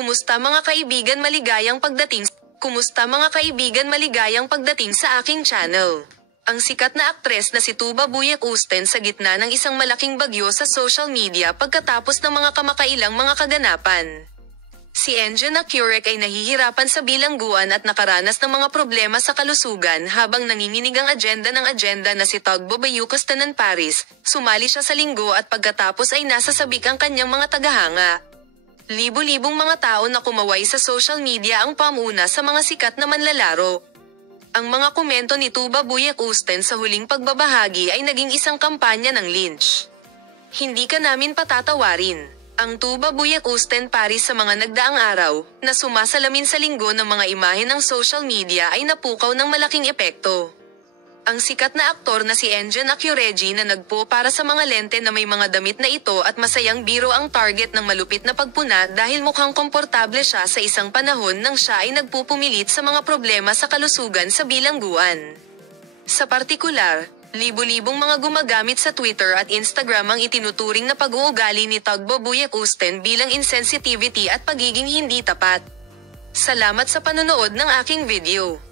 Kumusta mga kaibigan, maligayang pagdating sa aking channel. Ang sikat na aktres na si Tuba Büyüküstün sa gitna ng isang malaking bagyo sa social media pagkatapos ng mga kamakailang mga kaganapan. Si Engin Akyurek ay nahihirapan sa bilangguan at nakaranas ng mga problema sa kalusugan habang nanginginig ang agenda na si Tuba Büyüküstün ng Paris. Sumali siya sa linggo at pagkatapos ay nasasabik ang kanyang mga tagahanga. Libo-libong mga tao na kumaway sa social media ang pamuna sa mga sikat na manlalaro. Ang mga komento ni Tuba Büyüküstün sa huling pagbabahagi ay naging isang kampanya ng lynch. Hindi ka namin patatawarin. Ang Tuba Büyüküstün Paris sa mga nagdaang araw, na sumasalamin sa linggo ng mga imahe ng social media ay napukaw ng malaking epekto. Ang sikat na aktor na si Engin Akyurek na nagpo para sa mga lente na may mga damit na ito at masayang biro ang target ng malupit na pagpuna dahil mukhang komportable siya sa isang panahon nang siya ay nagpupumilit sa mga problema sa kalusugan sa bilangguan. Sa partikular, libo-libong mga gumagamit sa Twitter at Instagram ang itinuturing na pag-uugali ni Tuba Büyüküstün bilang insensitivity at pagiging hindi tapat. Salamat sa panonood ng aking video.